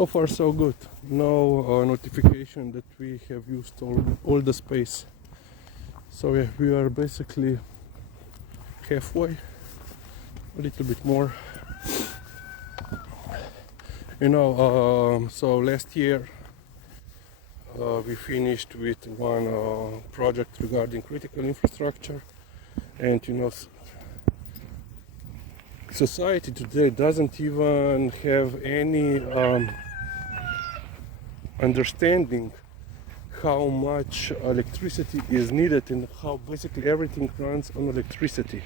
So far so good. No notification that we have used all the space. So yeah, we are basically halfway, a little bit more. So last year we finished with one project regarding critical infrastructure, and society today doesn't even have any understanding how much electricity is needed and how basically everything runs on electricity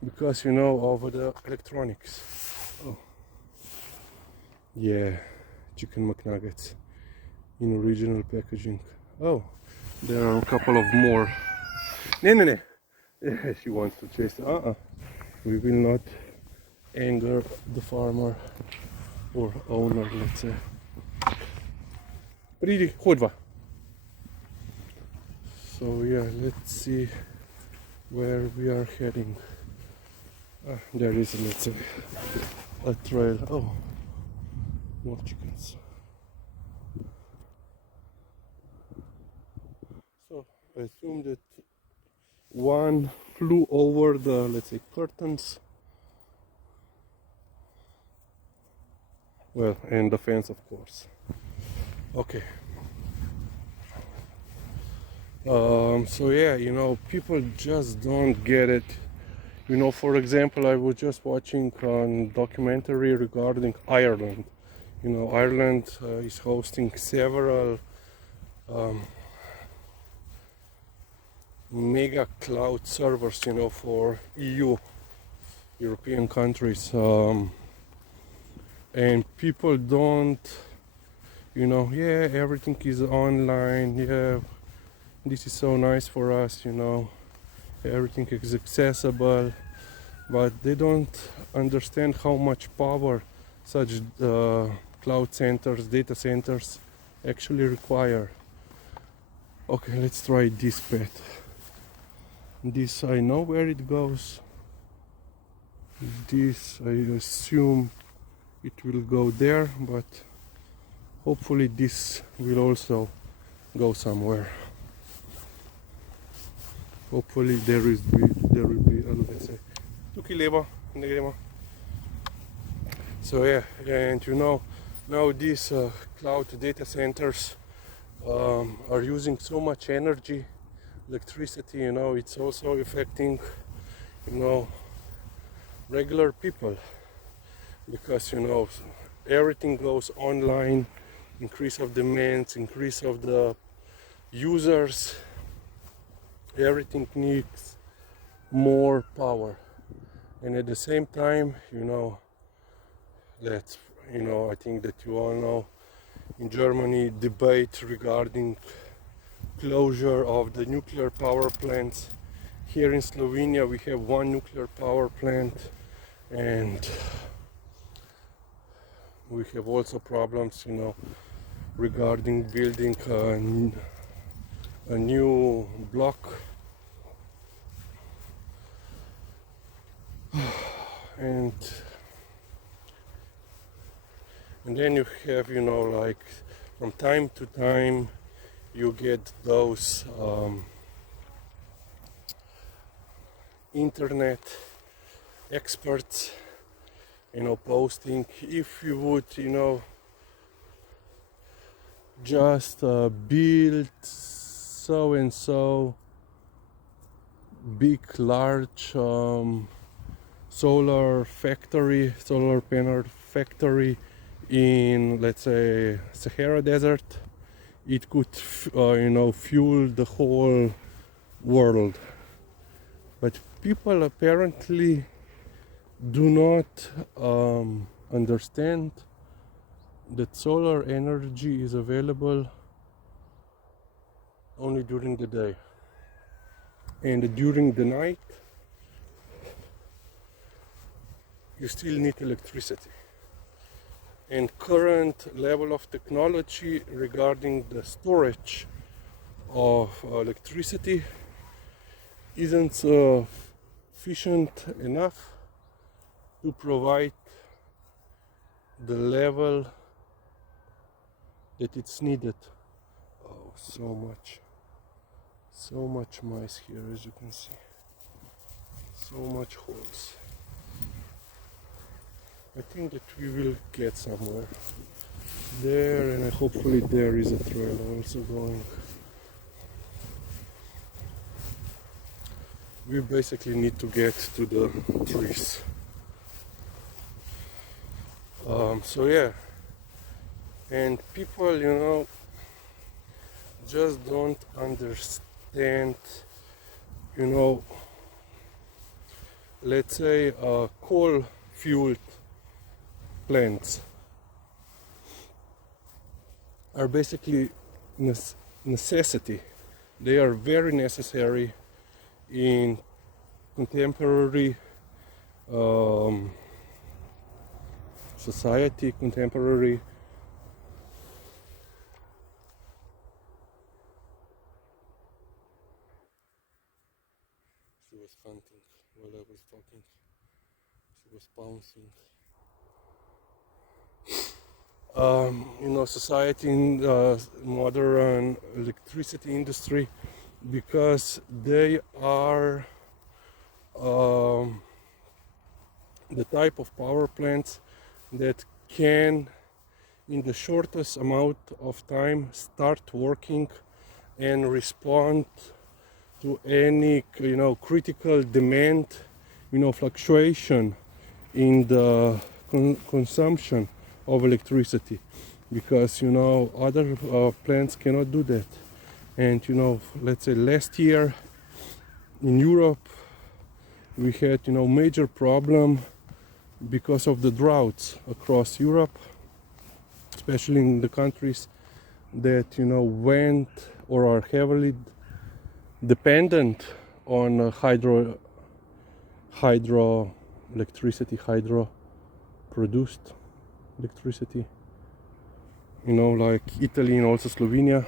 because of the electronics. Oh yeah, chicken McNuggets in original packaging. Oh, there are a couple of more. No. Yeah, she wants to chase. We will not anger the farmer or owner, let's say. Приди, ходва. So yeah, let's see where we are heading. There is, let's say, a trail. Oh, more chickens. So I assume that one flew over the, let's say, curtains. Well, and the fence, of course. Okay. So yeah, people just don't get it. For example, I was just watching a documentary regarding Ireland. Ireland is hosting several mega cloud servers, for European countries. And people don't, yeah, everything is online, yeah, this is so nice for us, everything is accessible, but they don't understand how much power such cloud centers, data centers actually require. Okay, let's try this pet. This, I know where it goes. This, I assume it will go there, but hopefully this will also go somewhere. Hopefully there will be let's say, so yeah, and now these cloud data centers are using so much energy, electricity, it's also affecting regular people, because everything goes online, increase of demands, increase of the users, everything needs more power. And at the same time, I think that you all know, in Germany, debate regarding closure of the nuclear power plants. Here in Slovenia we have one nuclear power plant, and we have also problems, regarding building a new block. And then you have, like from time to time you get those internet experts, posting, if you would, just build so and so big, large solar panel factory in, let's say, Sahara Desert, it could fuel the whole world. But people apparently do not understand that solar energy is available only during the day, and during the night you still need electricity. And current level of technology regarding the storage of electricity isn't sufficient enough to provide the level that it's needed. Oh, so much mice here, as you can see. So much holes. I think that we will get somewhere there, and hopefully there is a trail also going. We basically need to get to the trees. So yeah, and people, you know, just don't understand, you know, let's say coal-fueled plants are basically necessity. They are very necessary in contemporary society, contemporary She was hunting while I was talking. She was pouncing. You know, society in modern electricity industry, because they are the type of power plants that can, in the shortest amount of time, start working and respond to any, you know, critical demand, you know, fluctuation in the consumption of electricity, because, you know, other plants cannot do that. And, you know, let's say last year in Europe we had, you know, major problem because of the droughts across Europe, especially in the countries that, you know, went or are heavily dependent on hydro electricity, hydro produced electricity, you know, like Italy and also Slovenia.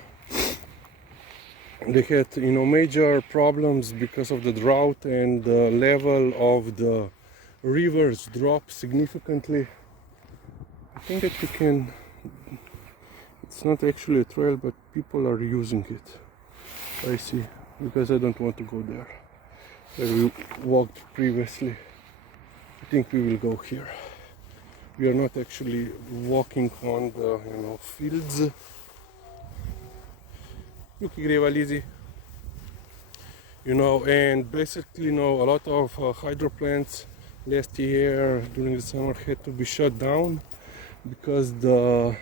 They had, you know, major problems because of the drought, and the level of the rivers dropped significantly. I think that you can, it's not actually a trail, but people are using it, I see, because I don't want to go there where we walked previously. I think we will go here. We are not actually walking on the, you know, fields. Look, Lizzie. You know, and basically, you know, a lot of hydro plants last year during the summer had to be shut down because the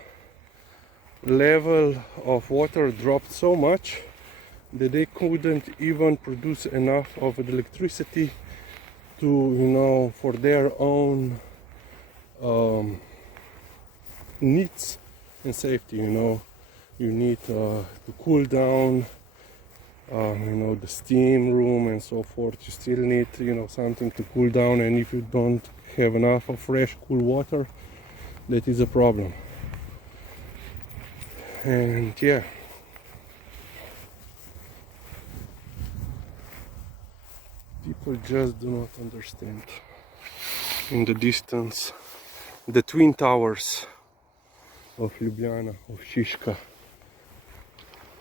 level of water dropped so much that they couldn't even produce enough of electricity to, you know, for their own needs and safety. You know, you need to cool down, you know, the steam room and so forth. You still need, you know, something to cool down, and if you don't have enough of fresh cool water, that is a problem. And yeah, people just do not understand. In the distance, the twin towers of Ljubljana, of Šiška,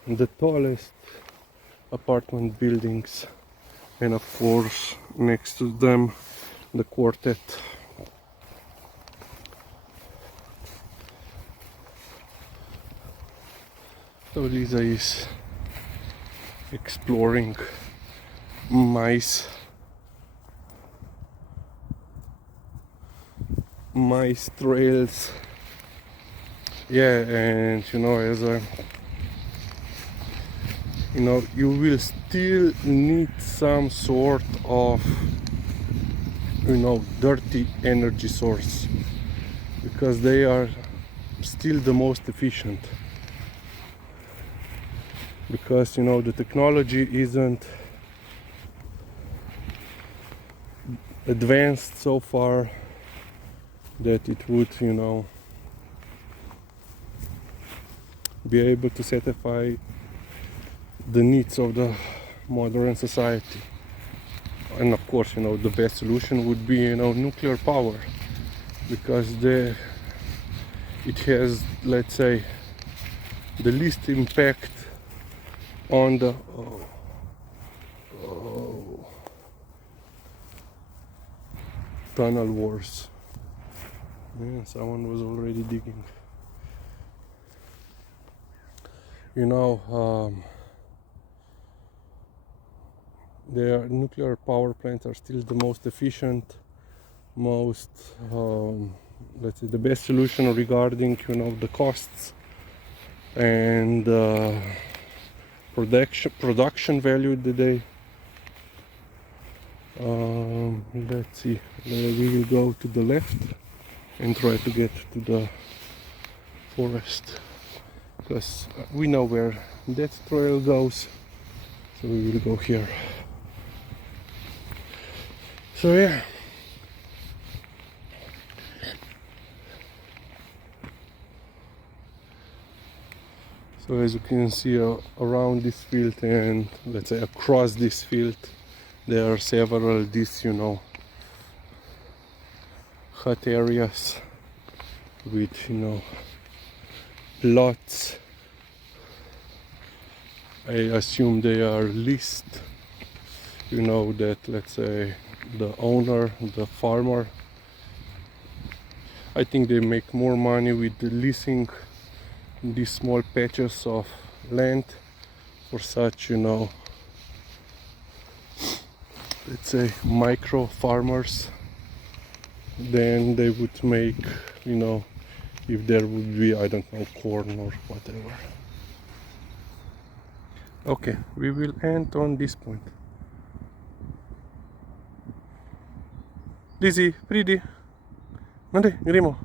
the tallest apartment buildings, and of course next to them the quartet. So Liza is exploring mice trails. Yeah, and you know, as a, you know, you will still need some sort of, you know, dirty energy source, because they are still the most efficient, because, you know, the technology isn't advanced so far that it would, you know, be able to satisfy the needs of the modern society. And of course, you know, the best solution would be, you know, nuclear power, because it has, let's say, the least impact on the tunnel wars. Yeah, someone was already digging. You know, the nuclear power plants are still the most efficient, most let's say the best solution regarding, you know, the costs and production value today. Let's see, we will go to the left and try to get to the forest, because we know where that trail goes, so we will go here. So yeah, so as you can see, around this field and let's say across this field, there are several these, you know, hut areas with, you know, lots. I assume they are leased, you know, that let's say the owner, the farmer, I think they make more money with the leasing these small patches of land for such, you know, let's say micro farmers, than they would make, you know, if there would be, I don't know, corn or whatever. Okay, we will end on this point. Lizzie, pretty. Mande, grimo.